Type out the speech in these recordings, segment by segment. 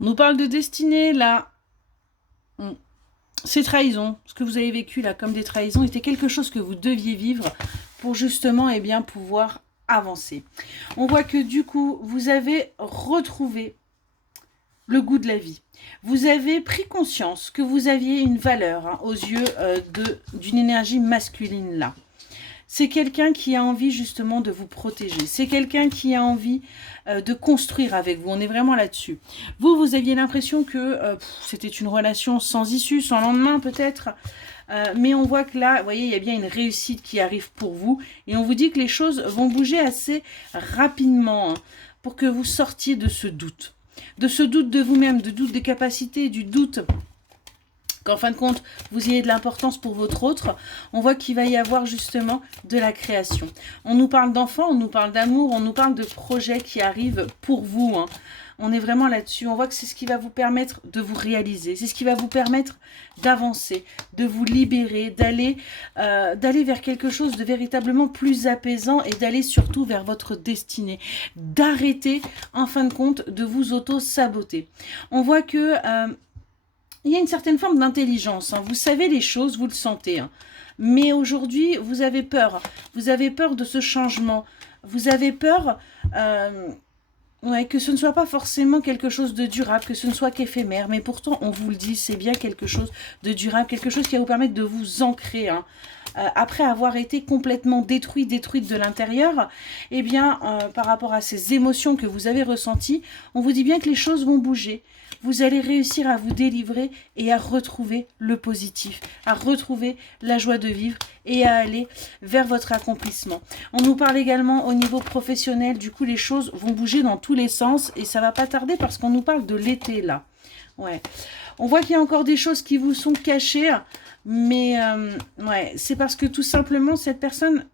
On nous parle de destinée, là. Ces trahisons, ce que vous avez vécu là comme des trahisons, était quelque chose que vous deviez vivre pour justement pouvoir avancer. On voit que du coup, vous avez retrouvé le goût de la vie. Vous avez pris conscience que vous aviez une valeur aux yeux d'une énergie masculine là. C'est quelqu'un qui a envie justement de vous protéger. C'est quelqu'un qui a envie de construire avec vous. On est vraiment là-dessus. Vous aviez l'impression que c'était une relation sans issue, sans lendemain peut-être. Mais on voit que là, vous voyez, il y a bien une réussite qui arrive pour vous. Et on vous dit que les choses vont bouger assez rapidement pour que vous sortiez de ce doute. De ce doute de vous-même, de doute des capacités, du doute qu'en fin de compte, vous ayez de l'importance pour votre autre. On voit qu'il va y avoir justement de la création. On nous parle d'enfants, on nous parle d'amour, on nous parle de projets qui arrivent pour vous. On est vraiment là-dessus. On voit que c'est ce qui va vous permettre de vous réaliser. C'est ce qui va vous permettre d'avancer, de vous libérer, d'aller vers quelque chose de véritablement plus apaisant et d'aller surtout vers votre destinée. D'arrêter, en fin de compte, de vous auto-saboter. On voit que il y a une certaine forme d'intelligence. Vous savez les choses, vous le sentez. Mais aujourd'hui, vous avez peur. Vous avez peur de ce changement. Vous avez peur que ce ne soit pas forcément quelque chose de durable, que ce ne soit qu'éphémère. Mais pourtant, on vous le dit, c'est bien quelque chose de durable, quelque chose qui va vous permettre de vous ancrer. Après avoir été complètement détruite de l'intérieur, eh bien, par rapport à ces émotions que vous avez ressenties, on vous dit bien que les choses vont bouger. Vous allez réussir à vous délivrer et à retrouver le positif, à retrouver la joie de vivre et à aller vers votre accomplissement. On nous parle également au niveau professionnel, du coup les choses vont bouger dans tous les sens et ça va pas tarder parce qu'on nous parle de l'été là. Ouais. On voit qu'il y a encore des choses qui vous sont cachées, mais ouais, c'est parce que tout simplement cette personne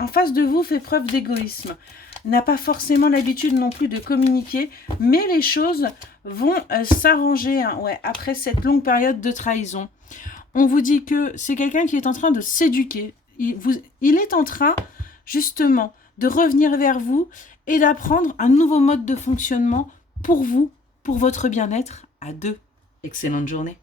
en face de vous fait preuve d'égoïsme. N'a pas forcément l'habitude non plus de communiquer, mais les choses vont s'arranger après cette longue période de trahison. On vous dit que c'est quelqu'un qui est en train de s'éduquer. Il est en train, justement, de revenir vers vous et d'apprendre un nouveau mode de fonctionnement pour vous, pour votre bien-être à deux. Excellente journée.